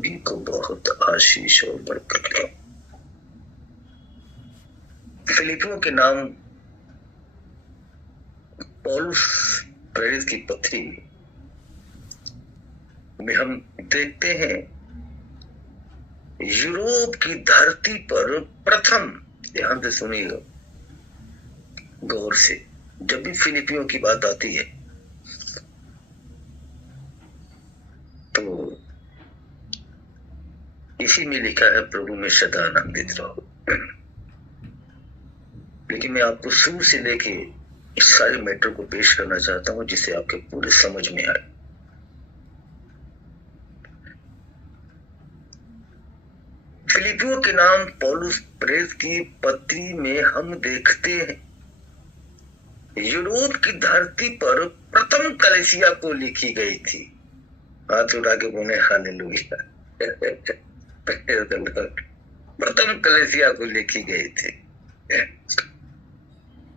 सभी को बहुत आशीष और बरकत हो। फिलिपियों के नाम पौलुस प्रेरित की पत्री में हम देखते हैं यूरोप की धरती पर प्रथम, ध्यान से सुनिएगा गौर से, जब भी फिलिपियों की बात आती है तो इसी में लिखा है प्रभु में सदा आनंदित रहो। लेकिन मैं आपको शुरू से लेके इस सारे मैटर को पेश करना चाहता हूं जिससे आपके पूरे समझ में आए। फिलिपियों के नाम पौलुस प्रेरित की पत्री में हम देखते हैं यूरोप की धरती पर प्रथम कलीसिया को लिखी गई थी। हाथ उठा के बोले हालेलुया। प्रथम कलीसिया को लिखी गई थी।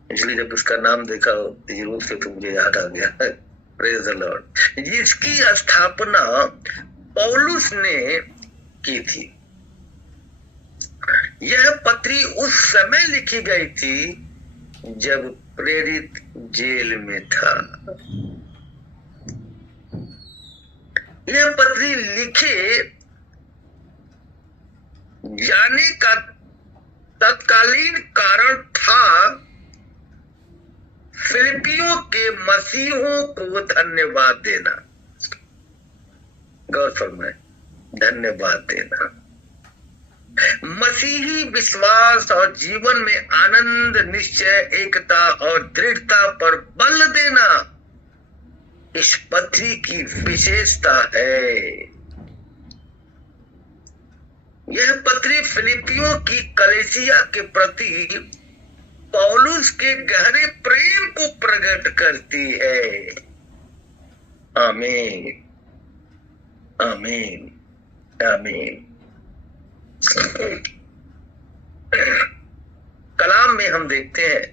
इसलिए जब उसका नाम देखा यूरोप से तो मुझे याद आ गया, प्रेज द लॉर्ड, जिसकी स्थापना पौलुस ने की थी। यह पत्री उस समय लिखी गई थी जब प्रेरित जेल में था। यह पत्री लिखे जाने का तत्कालीन कारण था फिलिपियों के मसीहों को धन्यवाद देना। गौर फरमाए, धन्यवाद देना। मसीही विश्वास और जीवन में आनंद, निश्चय, एकता और दृढ़ता पर बल देना इस पत्री की विशेषता है। यह पत्री फिलिपियों की कलीसिया के प्रति पौलुस के गहरे प्रेम को प्रकट करती है। आमीन, आमीन, आमीन। कलाम में हम देखते हैं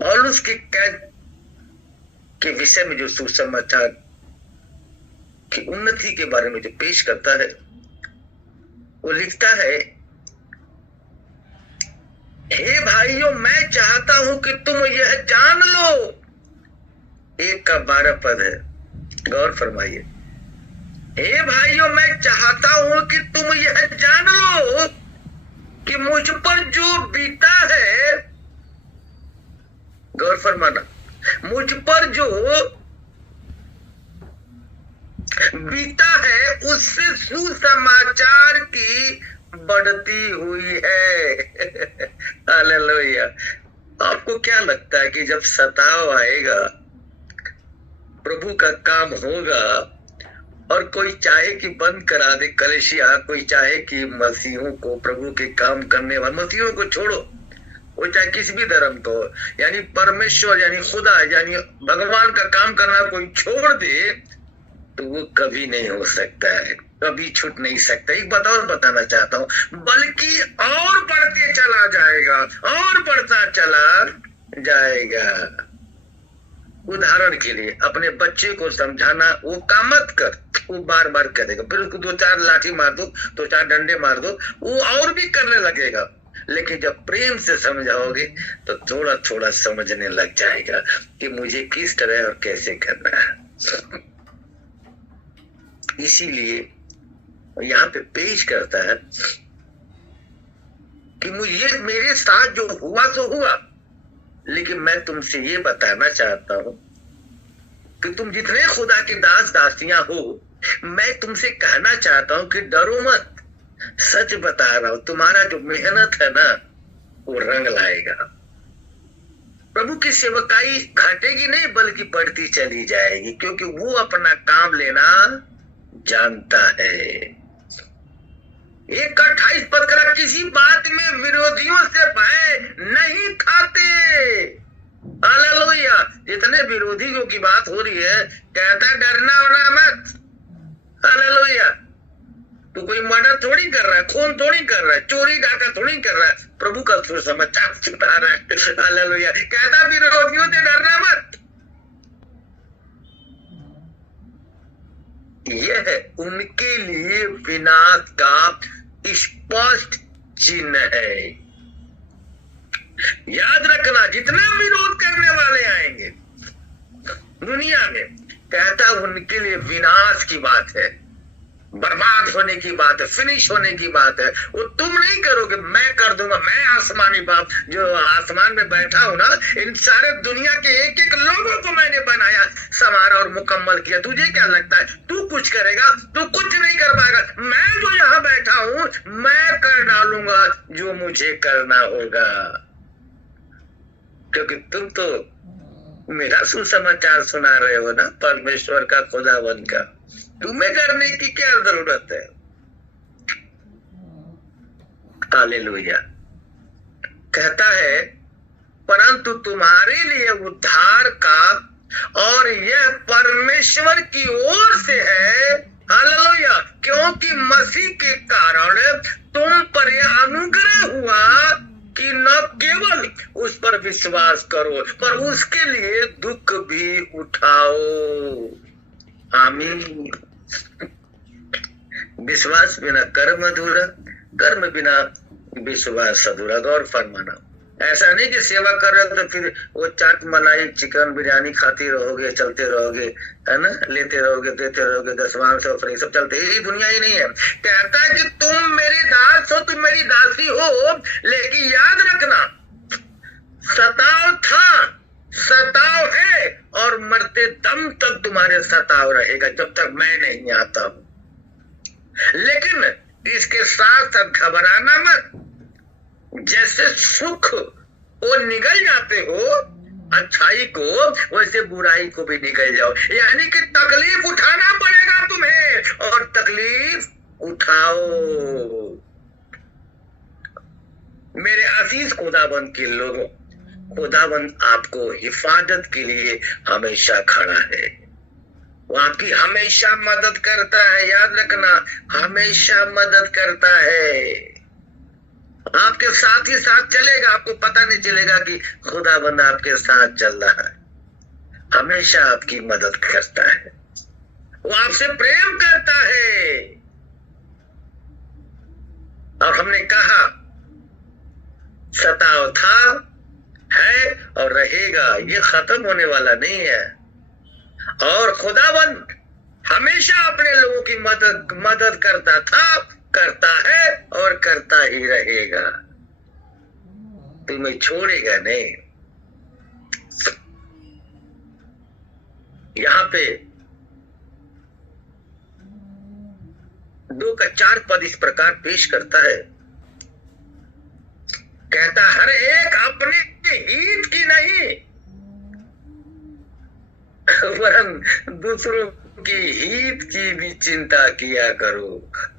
पौलुस के कैद के विषय में जो सुसमाचार की उन्नति के बारे में जो पेश करता है, वो लिखता है, हे भाइयों, मैं चाहता हूं कि तुम यह जान लो। 1 का 12 पद है, गौर फरमाइए। हे भाइयों, मैं चाहता हूं कि तुम यह जान लो कि मुझ पर जो बीता है, गौर फरमाना, मुझ पर जो बीता है उससे सुसमाचार की बढ़ती हुई है। हालेलुया। आपको क्या लगता है कि जब सताव आएगा, प्रभु का काम होगा और कोई चाहे कि बंद करा दे कलीसिया, कोई चाहे कि मसीहों को, प्रभु के काम करने वाले मसीहों को छोड़ो, वो चाहे किसी भी धर्म को, यानी परमेश्वर यानी खुदा यानी भगवान का काम करना कोई छोड़ दे, तो वो कभी नहीं हो सकता है, कभी छूट नहीं सकता। एक बात और बताना चाहता हूं, बल्कि और बढ़ते चला जाएगा, और बढ़ता चला जाएगा। उदाहरण के लिए अपने बच्चे को समझाना, वो काम मत कर, वो बार बार करेगा, फिर उसको 2-4 लाठी मार दो, 2-4 डंडे मार दो, वो और भी करने लगेगा। लेकिन जब प्रेम से समझाओगे तो थोड़ा थोड़ा समझने लग जाएगा कि मुझे किस तरह और कैसे करना है। इसीलिए यहाँ पे पेश करता है कि मुझे, मेरे साथ जो हुआ सो हुआ, लेकिन मैं तुमसे ये बताना चाहता हूं कि तुम जितने खुदा के दास दासियां हो, मैं तुमसे कहना चाहता हूं कि डरो मत। सच बता रहा हूं, तुम्हारा जो मेहनत है ना, वो रंग लाएगा। प्रभु की सेवकाई घटेगी नहीं बल्कि बढ़ती चली जाएगी, क्योंकि वो अपना काम लेना जानता है। 1 का 28 पद करा, किसी बात में विरोधियों से भय नहीं खाते। हालेलुया। जितने विरोधियों की बात हो रही है, कहता डरना होना मत। हालेलुया। तो कोई मर्डर थोड़ी कर रहा है, खून थोड़ी कर रहा है, चोरी डाका थोड़ी कर रहा है, प्रभु का सुसमाचार सुना रहा है। हालेलुया। कहता विरोधियों से डरना मत। यह उनके लिए विनाश का स्पष्ट चिन्ह है। याद रखना, जितने विरोध करने वाले आएंगे दुनिया में, कहता उनके लिए विनाश की बात है, बर्बाद होने की बात है, फिनिश होने की बात है। वो तुम नहीं करोगे, मैं कर दूंगा। मैं आसमानी बाप जो आसमान में बैठा हूं ना, इन सारे दुनिया के एक एक लोगों को मैंने बनाया, संवारा और मुकम्मल किया। तुझे क्या लगता है तू कुछ करेगा? तू कुछ नहीं कर पाएगा। मैं जो यहाँ बैठा हूं, मैं कर डालूंगा जो मुझे करना होगा, क्योंकि तुम तो मेरा सुसमाचार सुना रहे हो ना, परमेश्वर का, खुदावन का। तुम्हें करने की क्या जरूरत है? हालेलुया। कहता है परंतु तुम्हारे लिए उद्धार का और यह परमेश्वर की ओर से है। हालेलुया। क्योंकि मसीह के कारण तुम पर यह अनुग्रह हुआ कि न केवल उस पर विश्वास करो, पर उसके लिए दुख भी उठाओ। आमीन। विश्वास बिना कर्म अधूरा, कर्म बिना विश्वास अधूरा। गौर फरमाना, ऐसा नहीं कि सेवा कर रहे हो तो फिर वो चाट मलाई चिकन बिरयानी खाते रहोगे, चलते रहोगे, है ना, लेते रहोगे, देते रहोगे, दसवांश और सब चलते। यही दुनिया ही नहीं है। कहता है कि तुम मेरे दास हो, तुम मेरी दासी हो, लेकिन याद रखना सताव था, सताव है और मरते दम तक तुम्हारे सताव रहेगा, जब तक मैं नहीं आता हूं। लेकिन इसके साथ साथ घबराना मत। जैसे सुख वो निगल जाते हो अच्छाई को, वैसे बुराई को भी निगल जाओ। यानी कि तकलीफ उठाना पड़ेगा तुम्हें, और तकलीफ उठाओ। मेरे अजीज खुदाबंद के लोगों, खुदाबंद आपको हिफाजत के लिए हमेशा खड़ा है। वो आपकी हमेशा मदद करता है। याद रखना, हमेशा मदद करता है। आपके साथ ही साथ चलेगा, आपको पता नहीं चलेगा कि खुदाबंद आपके साथ चल रहा है। हमेशा आपकी मदद करता है, वो आपसे प्रेम करता है। और हमने कहा सताव था, है और रहेगा, ये खत्म होने वाला नहीं है। और खुदाबंद हमेशा अपने लोगों की मदद करता था, करता है और करता ही रहेगा। तुम्हें छोड़ेगा नहीं। यहाँ पे 2 का 4 पद इस प्रकार पेश करता है। कहता हर एक अपने हित की नहीं, वरन दूसरों की हित की भी चिंता किया करो।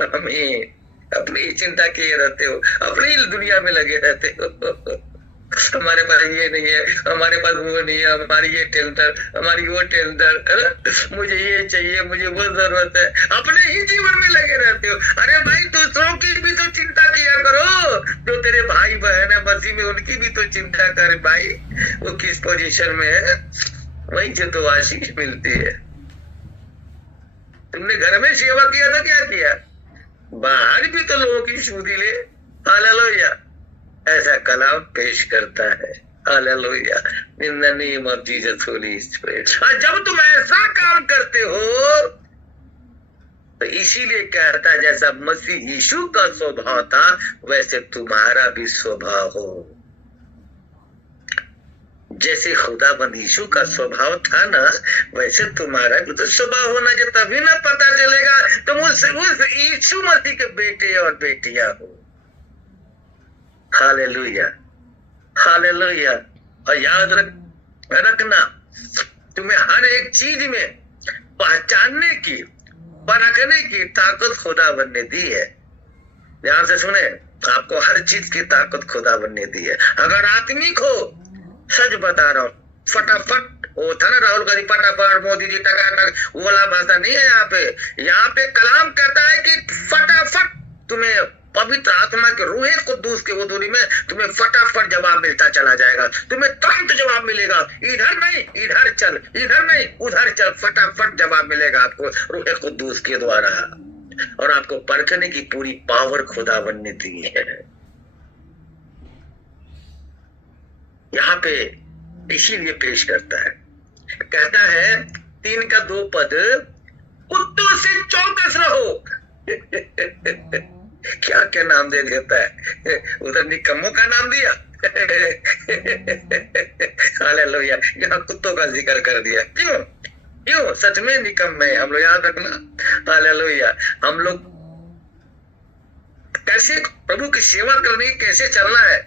हमें अपनी चिंता किए रहते हो, अपनी दुनिया में लगे रहते हो। हमारे पास ये नहीं है, हमारे पास वो नहीं है, हमारी ये टेंडर, हमारी वो टेंडर, मुझे ये चाहिए, मुझे वो जरूरत है। अपने ही जीवन में लगे रहते हो। अरे भाई, दूसरों की भी तो चिंता किया करो। जो तेरे भाई बहन है मसीह में, उनकी भी तो चिंता कर भाई। वो किस पोजीशन में है, वहीं से तो आशीष मिलती है। तुमने घर में सेवा किया तो क्या किया, बाहर भी तो लोगों की सूदी ले। हालेलुया। ऐसा कलाम पेश करता है। Hallelujah. In the name of Jesus Holi spirit. जब तुम ऐसा काम करते हो तो इसीलिए कहता है जैसा मसीह यीशु का स्वभाव था वैसे तुम्हारा भी स्वभाव हो। जैसे खुदाबंद यीशु का स्वभाव था ना, वैसे तुम्हारा भी तो स्वभाव होना चाहिए। तभी ना पता चलेगा तुम उस यीशु मसीह के बेटे और बेटियां हो। Hallelujah, hallelujah. और याद रखना, तुम्हें हर एक चीज में पहचानने की, परखने की ताकत खुदाबंद ने दी है। ध्यान से सुने, आपको हर चीज की ताकत खुदाबंद ने दी है। अगर आत्मिक हो, सच बता रहा हूं, फटाफट वो था ना राहुल गांधी, फटाफट मोदी जी टकाटक, वो वाला भाषा नहीं है यहाँ पे। यहाँ पे कलाम कहता है कि फटाफट तुम्हें पवित्र आत्मा के रूहे कुद्दूस के हुजूरी में तुम्हें फटाफट जवाब मिलता चला जाएगा, तुम्हें तुरंत जवाब मिलेगा। इधर नहीं इधर चल, इधर नहीं उधर चल, फटाफट जवाब मिलेगा आपको रूहे कुद्दूस के द्वारा। और आपको परखने की पूरी पावर खुदावन ने दी है। यहाँ पे इसीलिए पेश करता है, कहता है 3 का 2 पद, कुत्तों से चौकस रहो। क्या क्या नाम दे देता है, उधर निकम्मों का नाम दिया, हालेलुया, यहाँ कुत्तों का जिक्र कर दिया। क्यों क्यों? सच में निकम्मे हम लोग, याद रखना, हालेलुया। हम लोग कैसे प्रभु की सेवा करनी, कैसे चलना है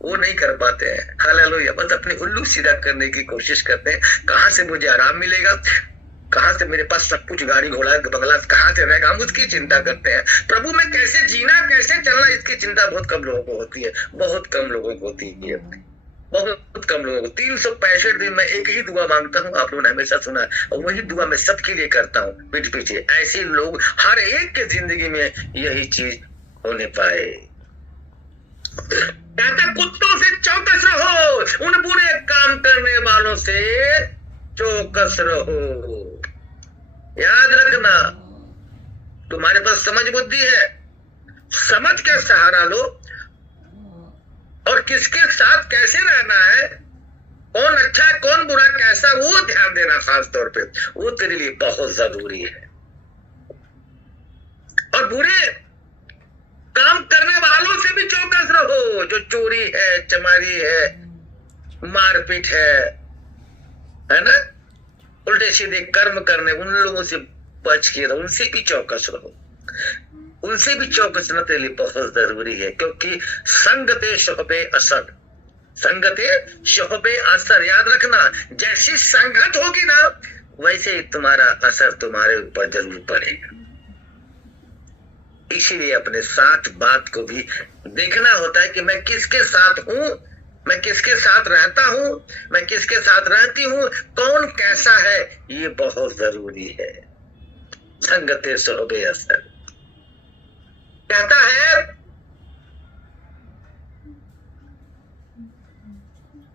वो नहीं कर पाते हैं, हालेलुया। बस अपने उल्लू सीधा करने की कोशिश करते हैं। कहाँ से मुझे आराम मिलेगा, कहाँ से मेरे पास सब कुछ, गाड़ी घोड़ा बंगला कहाँ से रहेगा, हम उसकी चिंता करते हैं। प्रभु में कैसे जीना, कैसे चलना, इसकी चिंता बहुत कम लोगों को होती है, बहुत कम लोगों को होती है, बहुत कम लोगों को। 365 दिन में एक ही दुआ मांगता हूँ, आप लोगों ने हमेशा सुना, और वही दुआ मैं सबके लिए करता हूँ पीठ पीछे। ऐसे लोग हर एक के जिंदगी में यही चीज होने पाए। कहता कुत्तों से चौकस रहो, उन बुरे काम करने वालों से चौकस रहो। याद रखना, तुम्हारे पास समझ बुद्धि है, समझ के सहारा लो, और किसके साथ कैसे रहना है, कौन अच्छा है कौन बुरा कैसा, वो ध्यान देना खास तौर पे, वो तेरे लिए बहुत जरूरी है। और बुरे काम करने वालों से भी चौकस रहो, जो चोरी है, चमारी है, मारपीट है ना, उल्टे सीधे कर्म करने, उन लोगों से बच के रहो, उनसे भी चौकस रहो, उनसे भी चौकस रहना तेरे लिए बहुत जरूरी है। क्योंकि संगते शोभे असर, संगते शोभे असर, याद रखना, जैसी संगत होगी ना वैसे ही तुम्हारा असर तुम्हारे ऊपर जरूर पड़ेगा। इसीलिए अपने साथ बात को भी देखना होता है कि मैं किसके साथ हूं, मैं किसके साथ रहता हूं, मैं किसके साथ रहती हूं, कौन कैसा है, ये बहुत जरूरी है। संगते सोहबे असर कहता है,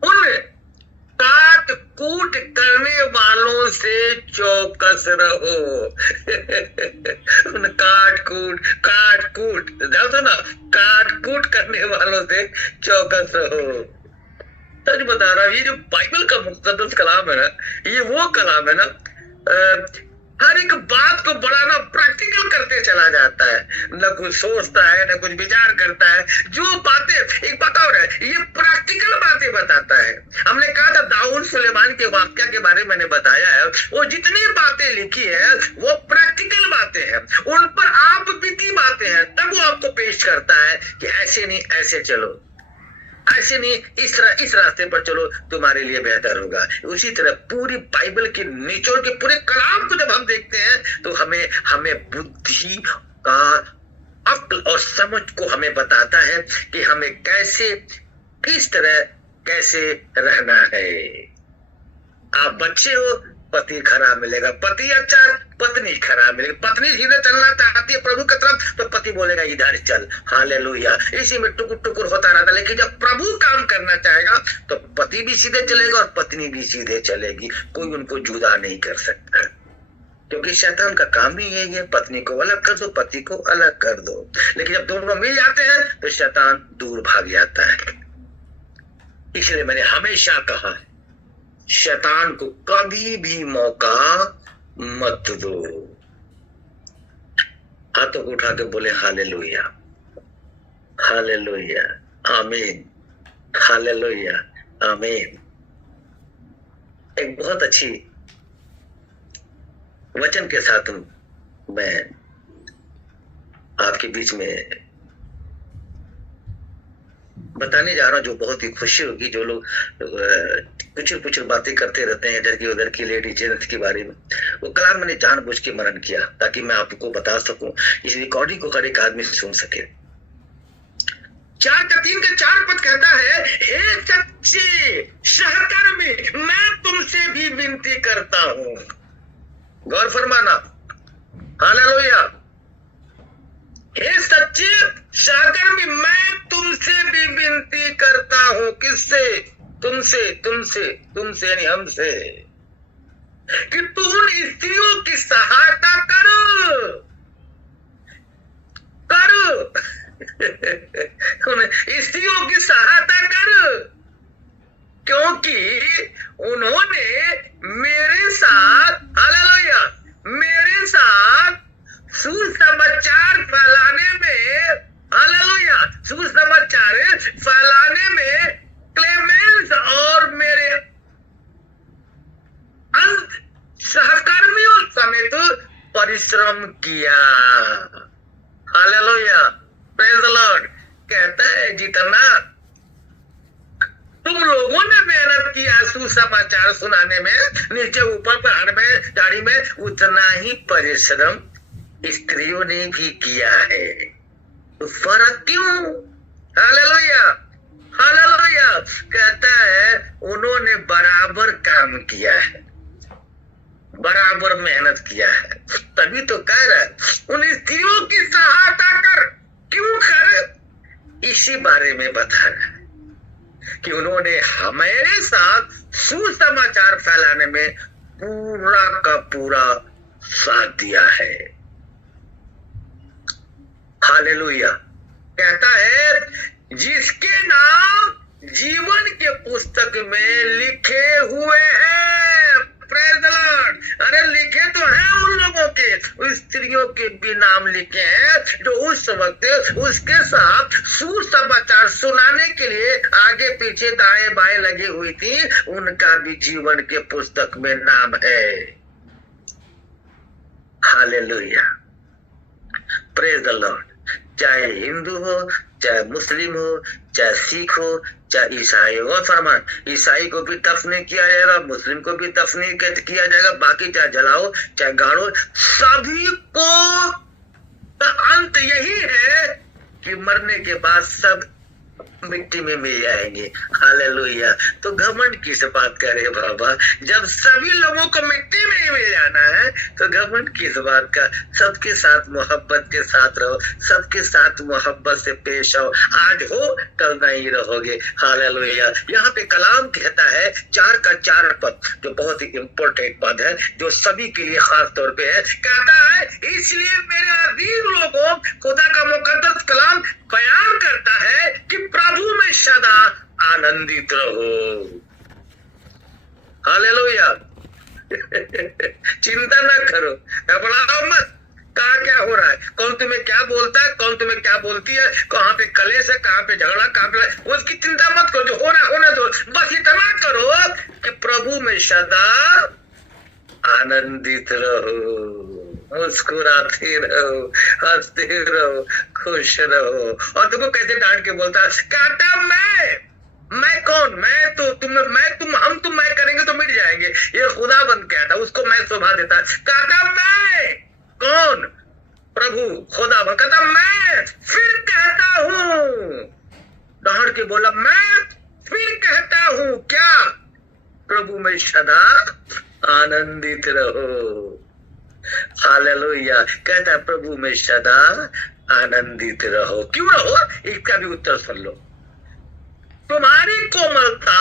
उन काट कूट करने वालों से चौकस रहो। उन काट कूट जाओ ना, काट कूट करने वालों से चौकस रहो। सच बता रहा हूं, ये जो बाइबल का मुक़द्दस कलाम है ना, ये वो कलाम है ना, हर एक बात को बड़ा ना प्रैक्टिकल करते चला जाता है, न कुछ सोचता है न कुछ विचार करता है। जो बातें, एक बात और है, ये प्रैक्टिकल बातें बताता है। हमने कहा था दाऊद सुलेमान के वाक्या के बारे में मैंने बताया है, वो जितनी बातें लिखी है वो प्रैक्टिकल बातें हैं, उन पर आप बीती बातें हैं, तब वो आपको पेश करता है कि ऐसे नहीं ऐसे चलो, ऐसे नहीं इस रास्ते पर चलो, तुम्हारे लिए बेहतर होगा। उसी तरह पूरी बाइबल के निचोड़ के पूरे कलाम को जब हम देखते हैं तो हमें बुद्धि का, अक्ल और समझ को हमें बताता है कि हमें कैसे, किस तरह कैसे रहना है। आप बच्चे हो, पति खराब मिलेगा, पति अच्छा, पत्नी खराब मिलेगी। पत्नी सीधे चलना चाहती है प्रभु की तरफ तो पति बोलेगा इधर चल, हालेलुया, इसी में टुकुर टुकुर होता रहता। लेकिन जब प्रभु काम करना चाहेगा तो पति भी सीधे चलेगा और पत्नी भी सीधे चलेगी, कोई उनको जुदा नहीं कर सकता, क्योंकि शैतान का काम ही यही है, पत्नी को अलग कर दो, पति को अलग कर दो। लेकिन जब दोनों मिल जाते हैं तो शैतान दूर भाग जाता है। इसलिए मैंने हमेशा कहा है, शैतान को कभी भी मौका मत दो। हाथों को उठा के बोले हालेलुया, हालेलुया, आमीन, हालेलुया, आमीन। एक बहुत अच्छी वचन के साथ मैं आपके बीच में बताने जा रहा हूं, जो बहुत ही खुशी होगी। जो लोग कुछ बातें करते रहते हैं इधर की उधर की, लेडी जेंट्स के बारे में, वो कलाम मैंने जानबूझ के मनन किया ताकि मैं आपको बता सकूं, इस रिकॉर्डिंग को हर एक आदमी सुन सके। 4:3 का 4 पद कहता है, हे सच्चे सहकर्मी, मैं तुमसे भी विनती करता हूं। गौर फरमाना, हालेलुया। हे सच्चे सहकर्मी मैं तुमसे भी विनती करता हूं। किससे? तुमसे, तुमसे, तुमसे यानी हमसे, कि तुम उन स्त्रियों की सहायता करो, करो। स्त्रियों की सहायता करो, क्योंकि उन्होंने मेरे साथ, हालेलुया, मेरे साथ सुसमाचार फैलाने में, हालेलुया, सुसमाचार फैलाने में क्लेमेंस और मेरे अंत सहकर्मियों समेत परिश्रम किया। Hallelujah, praise the Lord. कहता है जितना तुम लोगों ने मेहनत किया सुसमाचार सुनाने में, नीचे ऊपर पहाड़ में गाड़ी में, उतना ही परिश्रम स्त्रियों ने भी किया है। तो फर्क क्यों? Hallelujah, hallelujah. कहता है उन्होंने बराबर काम किया है, बराबर मेहनत किया है, तभी तो कह रहा है उन स्त्रियों की सहायता कर। क्यों कर? इसी बारे में बता रहा है कि उन्होंने हमारे साथ सुसमाचार फैलाने में पूरा का पूरा साथ दिया है। हालेलुया। कहता है जिसके नाम जीवन के पुस्तक में लिखे हुए हैं। Praise the Lord. अरे लिखे तो हैं उन लोगों के, उस स्त्रियों के भी नाम लिखे हैं जो उस वक्त उसके साथ सुसमाचार सुनाने के लिए आगे पीछे दाएं बाएं लगी हुई थी। उनका भी जीवन के पुस्तक में नाम है। Hallelujah, praise the Lord. चाहे हिंदू हो, चाहे मुस्लिम हो, चाहे सिख हो, चाहे ईसाई हो। फरमान, ईसाई को भी दफन किया जाएगा, मुस्लिम को भी दफन किया जाएगा, बाकी चाहे जलाओ चाहे गाड़ो, सभी को अंत यही है कि मरने के बाद सब मिट्टी में मिल जाएंगे। हालेलुया। तो घमंड किस बात करे बाबा? जब सभी लोगों को मिट्टी में ही मिल जाना है तो घमंड किस बात का? सबके साथ मोहब्बत के साथ रहो, सबके साथ मोहब्बत से पेश आओ। आज हो कल नहीं रहोगे। हालेलुया। यहाँ पे कलाम कहता है 4 का 4 पद, जो बहुत ही इंपॉर्टेंट पद है, जो सभी के लिए खास तौर पे है। कहता है इसलिए मेरे अजीज लोगों, खुदा का मुकद्दस कलाम बयान करता है कि प्रभु में सदा आनंदित रहो। हालेलुया। चिंता ना करो, घबराओ मत। कहा क्या हो रहा है, कौन तुम्हें क्या बोलता है, कौन तुम्हें क्या बोलती है, कहाँ पे कलेश है, कहाँ पे झगड़ा, कहाँ पे, उसकी चिंता मत करो। जो हो रहा होने दो। बस इतना करो कि प्रभु में सदा आनंदित रहो, मुस्कुराते रहो, हंसते रहो, खुश रहो। और तुमको कैसे डांट के बोलता है? कहता मैं कौन? मैं तो तुम मैं करेंगे तो मिट जाएंगे। ये खुदाबंद कहता, उसको मैं शोभा देता है। कहता मैं कौन? प्रभु खुदाबंद कहता मैं फिर कहता हूँ। डांट के बोला मैं फिर कहता हूँ क्या? प्रभु में सदा आनंदित रहो। हालेलुया। कहता है प्रभु में सदा आनंदित रहो। क्यों रहो? इसका भी उत्तर सुन लो। तुम्हारी कोमलता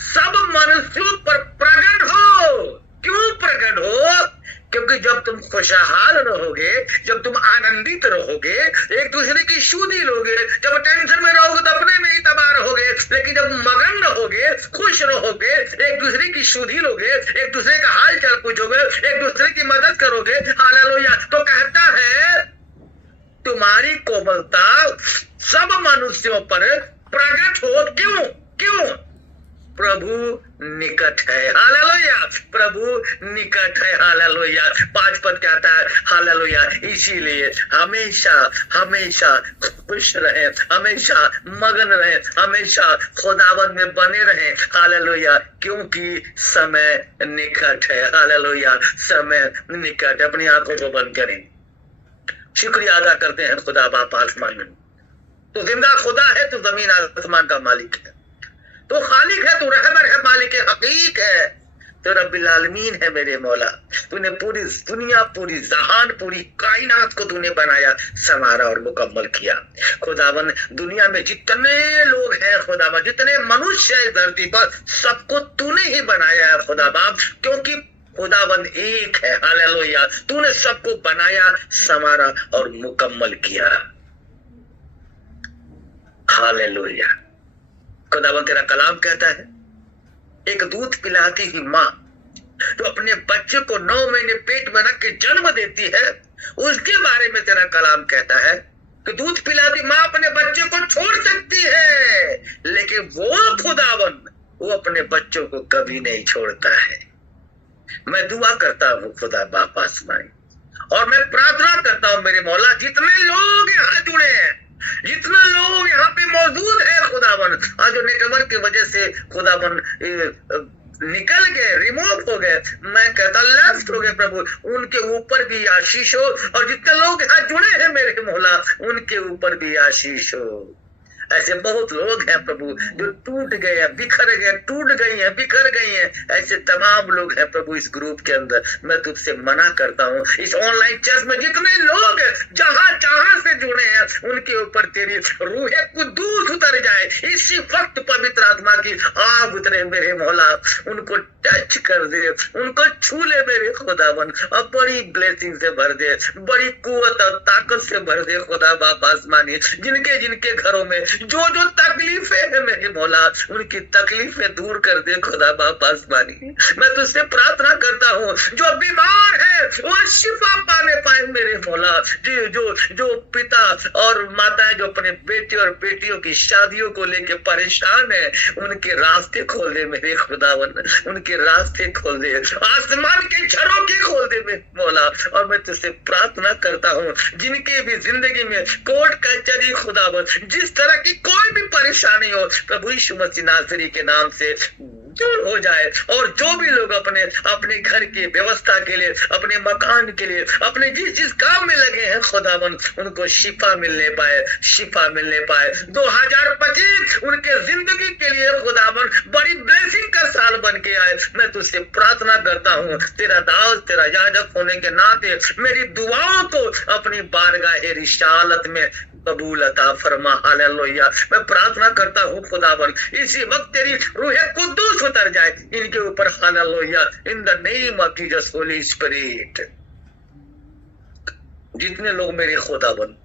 सब मनुष्यों पर प्रकट हो। क्यों प्रकट हो? क्योंकि जब तुम खुशहाल रहोगे, जब तुम आनंदित रहोगे, एक दूसरे की सुधि लोगे, जब टेंशन में रहोगे तो अपने में ही तबाह रहोगे, लेकिन जब मगन रहोगे, खुश रहोगे, एक दूसरे की सुधि लोगे, एक दूसरे का हाल चाल पूछोगे, एक दूसरे की मदद करोगे। हालेलुया। तो कहता है तुम्हारी कोमलता सब मनुष्यों पर प्रकट हो। क्यों? क्यों? प्रभु निकट है। हालेलुया। प्रभु निकट है। हालेलुया। 5 पद कहता है हालेलुया। इसीलिए हमेशा हमेशा खुश रहे, हमेशा मगन रहे, हमेशा खुदावंद में बने रहे। हालेलुया। क्योंकि समय निकट है। हालेलुया। समय निकट। अपनी आंखों को बंद करें, शुक्रिया अदा करते हैं खुदा बाप आसमान में। तो जिंदा खुदा है, तो जमीन आसमान का मालिक है, तो खालिक है, तो रहबर है, मालिक हकीक है, तो रब्बिल आलमीन है मेरे मौला। तूने पूरी दुनिया, पूरी जहान, पूरी कायनात को तूने बनाया, संवारा और मुकम्मल किया। खुदावन दुनिया में जितने लोग हैं खुदावन, जितने मनुष्य है धरती पर, सबको तूने ही बनाया है खुदा बाप, क्योंकि खुदावन एक है। हालेलुया। तूने सबको बनाया, संवारा और मुकम्मल किया। हालेलुया। खुदावन तेरा कलाम कहता है, एक दूध पिलाती हुई माँ जो अपने बच्चे को 9 महीने पेट में रख के जन्म देती है, उसके बारे में तेरा कलाम कहता है कि दूध पिलाती माँ अपने बच्चे को छोड़ सकती है, लेकिन वो खुदावन वो अपने बच्चों को कभी नहीं छोड़ता है। मैं दुआ करता हूँ खुदा बाप आसमानी, और मैं प्रार्थना करता हूँ मेरे मौला, जितने लोग यहाँ जुड़े हैं, जितना लोग यहाँ पे मौजूद है खुदावन, आज जो नेटवर्क की वजह से खुदावन निकल गए, रिमूव हो गए, मैं कहता लेफ्ट हो गए प्रभु, उनके ऊपर भी आशीष हो, और जितने लोग यहाँ जुड़े हैं मेरे मौला, उनके ऊपर भी आशीष हो। ऐसे बहुत लोग हैं प्रभु जो टूट गए हैं, बिखर गए, टूट गई हैं, बिखर गई हैं, ऐसे तमाम लोग हैं प्रभु इस ग्रुप के अंदर। मैं तुझसे मना करता हूँ, इस ऑनलाइन चर्च में जितने लोग जहां जहां से जुड़े हैं, उनके ऊपर तेरी रूहे कुद्दूस उतर जाए। इसी वक्त पवित्र आत्मा की आग उतरे मेरे मौला, उनको टच कर दे, उनको छू ले मेरे खुदावन, और बड़ी ब्लेसिंग से भर दे, बड़ी कुवत और ताकत से भर दे खुदा बाप आसमानी। जिनके जिनके घरों में जो जो तकलीफें है मेरे मौला, उनकी तकलीफें दूर कर दे खुदा बाप आसमानी। मैं तुझसे प्रार्थना करता हूँ, जो बीमार है वो शिफा पाने पाए मेरे मौला। जो पिता और माताएं जो अपने बेटे और बेटियों की शादियों को लेके परेशान है, उनके रास्ते खोल दे मेरे खुदावन, उनके रास्ते खोल दे, आसमान के झरोखे खोल दे मेरे मौला। और मैं तुझसे प्रार्थना करता हूँ, जिनके भी जिंदगी में कोर्ट कचहरी खुदावन, जिस तरह की कोई भी परेशानी हो, प्रभु यीशु मसीह नासरी के नाम से दूर हो जाए, और जो भी लोग अपने घर की व्यवस्था के लिए, अपने मकान के लिए, अपने जिस काम में लगे हैं खुदावन, उनको शिफा मिलने पाए, शिफा मिलने पाए। 2025 उनके जिंदगी के लिए खुदावन बड़ी ब्लेसिंग का साल बन के आए। मैं तुझसे प्रार्थना करता हूँ, तेरा दास, तेरा याजक होने के नाते मेरी दुआओं को अपनी बारगाह रिसालत में कबूल अता फरमा। हालेलुया। मैं प्रार्थना करता हूँ खुदावन, इसी वक्त तेरी रूह कुद्दूस उतर जाए इनके ऊपर। Hallelujah. In the name of Jesus Holi spirit. जितने लोग मेरे खुदावन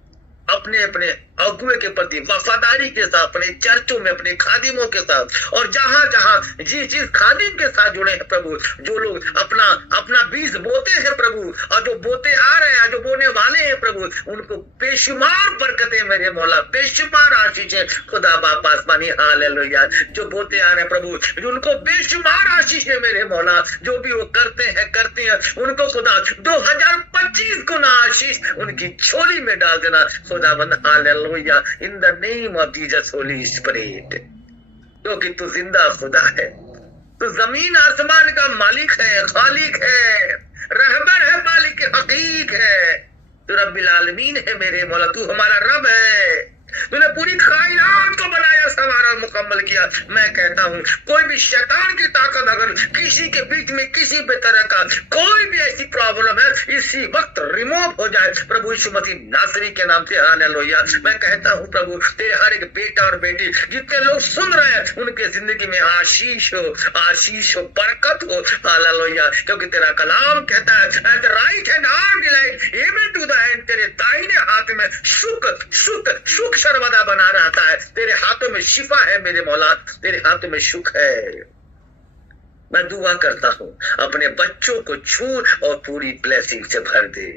अपने अपने अगुए के प्रति वफादारी के साथ, अपने चर्चों में अपने खादिमों के साथ, और जहां जहां जिस खादिम के साथ जुड़े हैं प्रभु, जो लोग अपना बीज बोते हैं प्रभु, और जो बोते आ रहे हैं, जो बोने वाले हैं प्रभु, उनको बेशुमार बरकतें मेरे मौला, बेशुमार आशीष है खुदा बाप आसमानी। हालेलुया। जो बोते आ रहे हैं प्रभु, उनको बेशुमार आशीष है मेरे मौला। जो भी वो करते हैं उनको खुदा 2025 गुना आशीष उनकी झोली में डाल देना खुदावन। Hallelujah. In the name of Jesus Holi spirit. क्योंकि तू जिंदा खुदा है, तू जमीन आसमान का मालिक है, खालिक है, रहबर है, मालिक हकीक है, तू रब्बिल आलमीन है मेरे मौला। तू हमारा रब है, तूने पूरी कायनात को बनाया, संवारा, मुकम्मल किया। मैं कहता हूँ, कोई भी शैतान की ताकत अगर किसी के बीच में किसी भी तरह का कोई भी ऐसी प्रॉब्लम है, इसी वक्त रिमूव हो जाए प्रभु यीशु मसीह नासरी के नाम से। हालेलुया। मैं कहता हूँ प्रभु, तेरे हर एक बेटा और बेटी जितने लोग सुन रहे हैं, उनके जिंदगी में आशीष हो, आशीष हो, बरकत हो। हालेलुया। क्योंकि तेरा कलाम कहता है, at the right hand are delight even to the end, तेरे दाहिने हाथ में सुख सर्वदा बना रहता है। तेरे हाथों में शिफा है मेरे मौला, तेरे हाथों में सुख है। मैं दुआ करता हूँ, अपने बच्चों को छू और पूरी ब्लेसिंग से भर दे,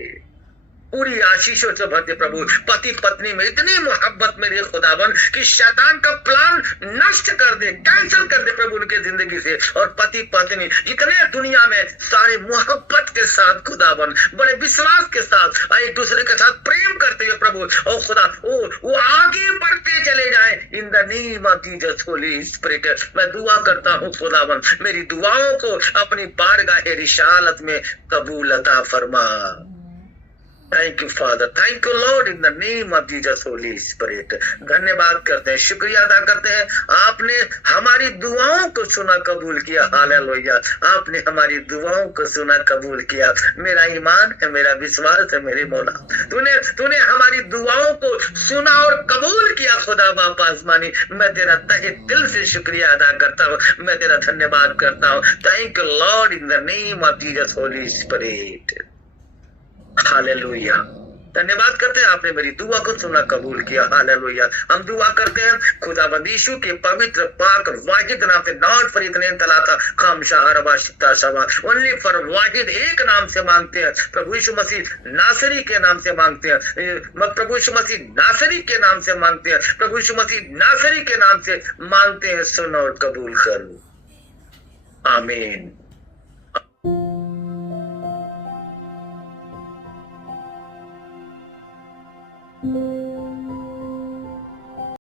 पूरी आशीषों से भर दे प्रभु। पति पत्नी में इतनी मोहब्बत मेरे खुदावन कि शैतान का प्लान नष्ट कर दे, कैंसिल कर दे प्रभु उनके जिंदगी से। और पति पत्नी जितने दुनिया में सारे मोहब्बत के साथ खुदावन, बड़े विश्वास के साथ एक दूसरे के साथ प्रेम करते हुए प्रभु, और खुदा वो आगे बढ़ते चले जाए in the name of Jesus Holi spirit. मैं दुआ करता हूँ खुदावन, मेरी दुआओं को अपनी बारगाह रिसालत में कबूल अता फरमा। Thank you father, thank you Lord, in the name of Jesus Holi spirit. धन्यवाद करते हैं, शुक्रिया अदा करते हैं, आपने हमारी दुआओं को सुना कबूल किया। हालेलुया, आपने हमारी दुआओं को सुना कबूल किया। मेरा ईमान है, मेरा विश्वास है मेरे मौला, तूने हमारी दुआओं को सुना और कबूल किया। खुदा बाप आसमानी, मैं तेरा तहे दिल से शुक्रिया अदा करता हूँ, मैं तेरा धन्यवाद करता हूँ। Thank you Lord, in the name of Jesus Holi spirit. Hallelujah, धन्यवाद करते हैं, आपने मेरी दुआ को सुना कबूल किया। हालेलुया, हम दुआ करते हैं खुदावंद यीशु के पवित्र पाक वाहिद नाम से, नॉट फॉर इतने तलाता खामशा हरवा शिता शवा, ओनली फॉर वाहिद एक नाम से मांगते हैं, प्रभु यीशु मसीह नासरी के नाम से मांगते हैं, प्रभु यीशु मसीह नासरी के नाम से मांगते हैं, प्रभु यीशु मसीह नासरी के नाम से मांगते हैं। सुन और कबूल कर, आमीन।